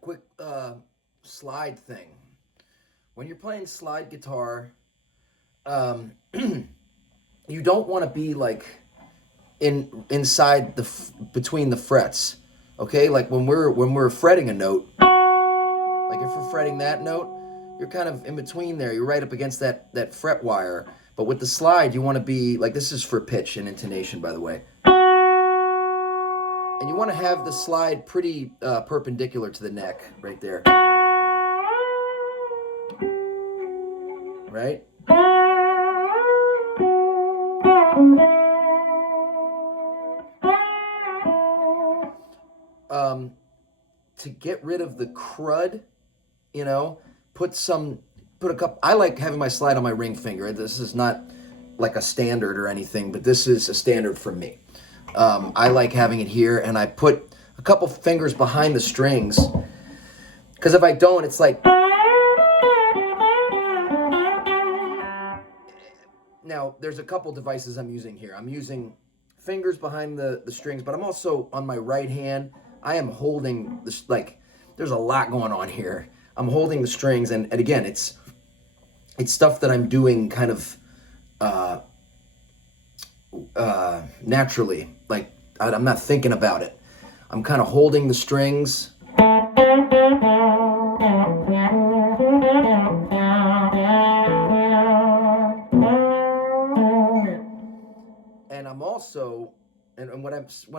quick slide thing. When you're playing slide guitar, um, you don't want to be like inside between the frets. Okay, like when we're fretting a note, like if we're fretting that note, you're kind of in between there. You're right up against that fret wire. But with the slide, you want to be like, this is for pitch and intonation, by the way. And you want to have the slide pretty perpendicular to the neck, right there. Right? To get rid of the crud, put a couple. I like having my slide on my ring finger. This is not like a standard or anything, but this is a standard for me. I like having it here, and I put a couple fingers behind the strings, because if I don't, it's like. Now, there's a couple devices I'm using here. I'm using fingers behind the strings, but I'm also on my right hand. I am holding this, like, there's a lot going on here. I'm holding the strings, and again, it's stuff that I'm doing kind of naturally. Like, I'm not thinking about it. I'm kind of holding the strings. And I'm also, and when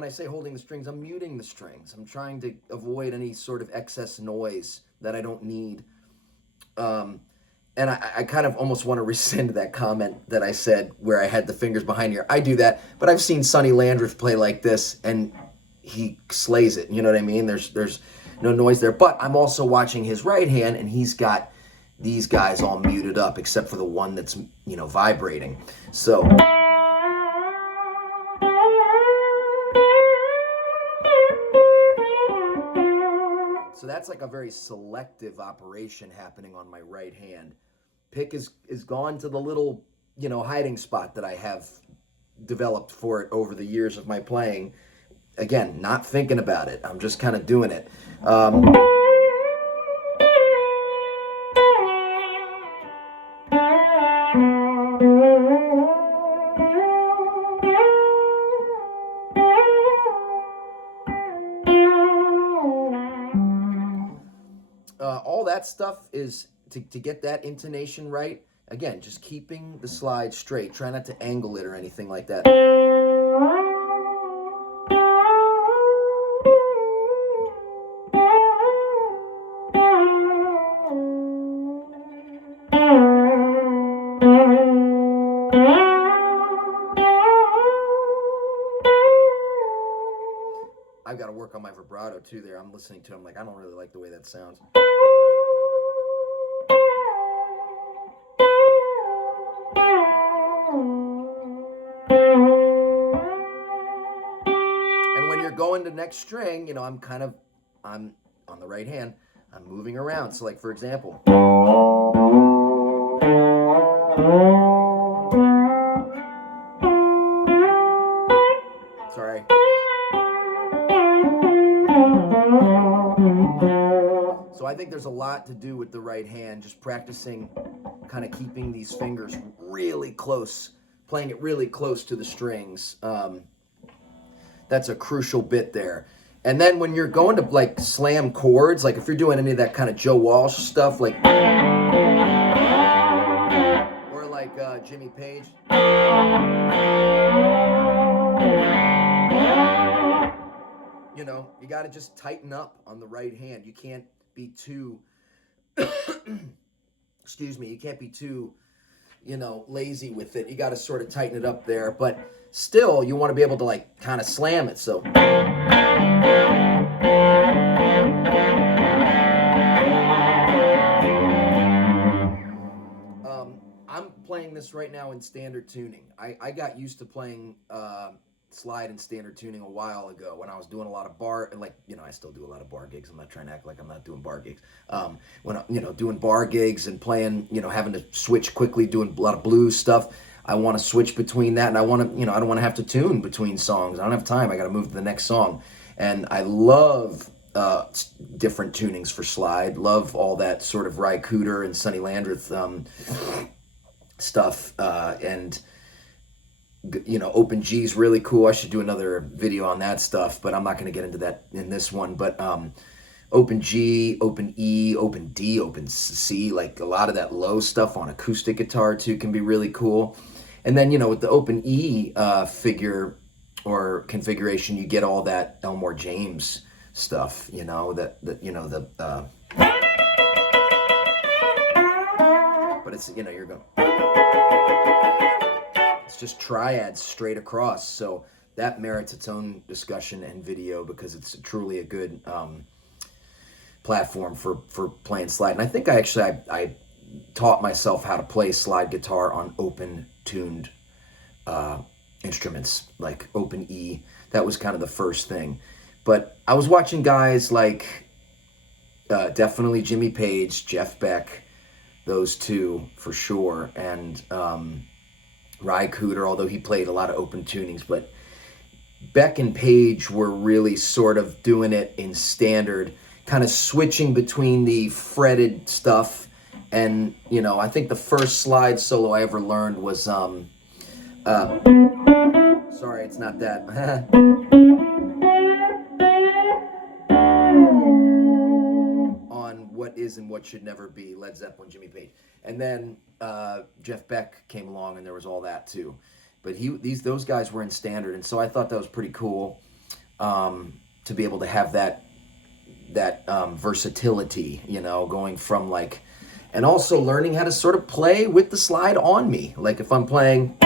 I say holding the strings, I'm muting the strings. I'm trying to avoid any sort of excess noise that I don't need. And I kind of almost want to rescind that comment that I said where I had the fingers behind here. I do that, but I've seen Sonny Landreth play like this, and he slays it. You know what I mean? There's no noise there. But I'm also watching his right hand, and he's got these guys all muted up, except for the one that's, vibrating. So. So that's like a very selective operation happening on my right hand. Pick is gone to the little, hiding spot that I have developed for it over the years of my playing. Again, not thinking about it. I'm just kind of doing it. All that stuff is to get that intonation right. Again, just keeping the slide straight. Try not to angle it or anything like that. I've got to work on my vibrato too there. I'm listening to it. I'm like, I don't really like the way that sounds. And when you're going to next string, I'm on the right hand. I'm moving around. So like, for example. Sorry. So I think there's a lot to do with the right hand, just practicing kind of keeping these fingers really close, playing it really close to the strings. That's a crucial bit there. And then when you're going to like slam chords, like if you're doing any of that kind of Joe Walsh stuff, like, or like Jimmy Page. You got to just tighten up on the right hand. You can't be too, excuse me, you can't be too, lazy with it. You got to sort of tighten it up there, but still you want to be able to like kind of slam it. So. I'm playing this right now in standard tuning. I got used to playing slide in standard tuning a while ago when I was doing a lot of bar, and like, I still do a lot of bar gigs. I'm not trying to act like I'm not doing bar gigs. When doing bar gigs and playing, having to switch quickly, doing a lot of blues stuff, I want to switch between that, and I want to, I don't want to have to tune between songs. I don't have time. I got to move to the next song. And I love different tunings for slide. Love all that sort of Cooder and Sonny Landreth stuff, and Open G is really cool. I should do another video on that stuff, but I'm not going to get into that in this one. But Open G, Open E, Open D, Open C, like a lot of that low stuff on acoustic guitar too can be really cool. And then, with the Open E figure or configuration, you get all that Elmore James stuff, but it's, you're going, it's just triads straight across. So that merits its own discussion and video because it's truly a good platform for playing slide. And I think I taught myself how to play slide guitar on open tuned instruments like Open E. That was kind of the first thing. But I was watching guys like definitely Jimmy Page, Jeff Beck, those two for sure, and Cooder, although he played a lot of open tunings. But Beck and Page were really sort of doing it in standard, kind of switching between the fretted stuff. And, I think the first slide solo I ever learned was, sorry, it's not that. On What Is and What Should Never Be, Led Zeppelin, Jimmy Page. And then Jeff Beck came along and there was all that too. But those guys were in standard. And so I thought that was pretty cool to be able to have that versatility, going from like, and also learning how to sort of play with the slide on me. Like if I'm playing,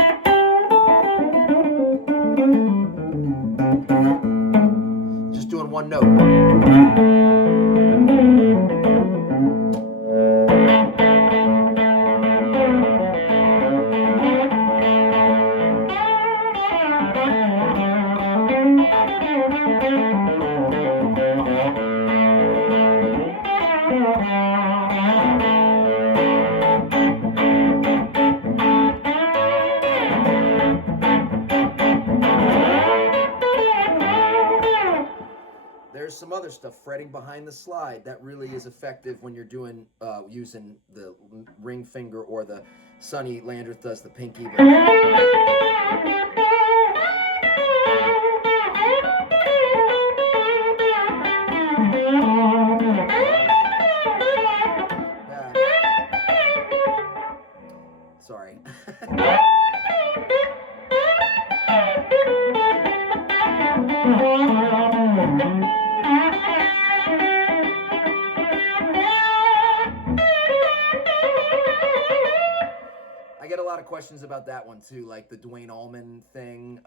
just doing one note. There's some other stuff, fretting behind the slide. That really is effective when you're doing using the ring finger, or the Sonny Landreth does the pinky. But sorry. I get a lot of questions about that one too, like the Duane Allman thing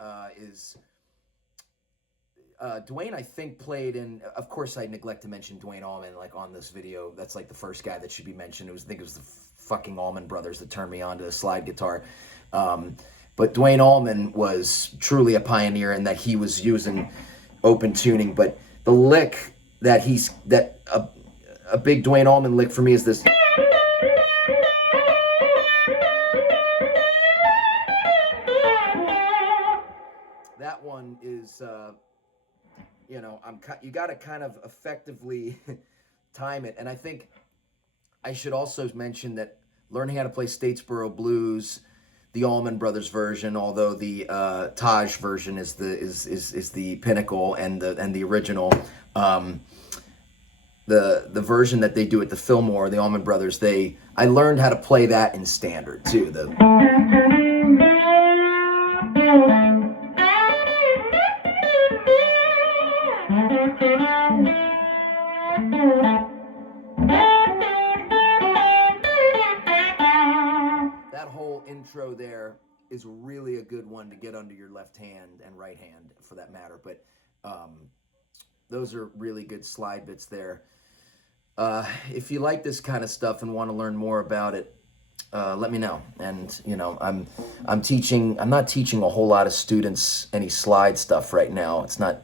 Duane, I think, played in, of course I neglect to mention Duane Allman like on this video. That's like the first guy that should be mentioned. I think it was the fucking Allman Brothers that turned me on to the slide guitar. But Duane Allman was truly a pioneer in that he was using open tuning, but the lick that a big Duane Allman lick for me is this. That one is, you got to kind of effectively time it. And I think I should also mention that learning how to play Statesboro Blues, the Allman Brothers version, although the Taj version is the pinnacle, and the original, the version that they do at the Fillmore, the Allman Brothers, I learned how to play that in standard too. That whole intro there is really a good one to get under your left hand and right hand for that matter. But those are really good slide bits there. If you like this kind of stuff and want to learn more about it, let me know. And I'm not teaching a whole lot of students any slide stuff right now. It's not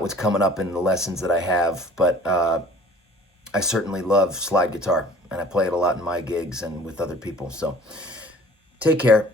what's coming up in the lessons that I have, but I certainly love slide guitar, and I play it a lot in my gigs and with other people. So take care.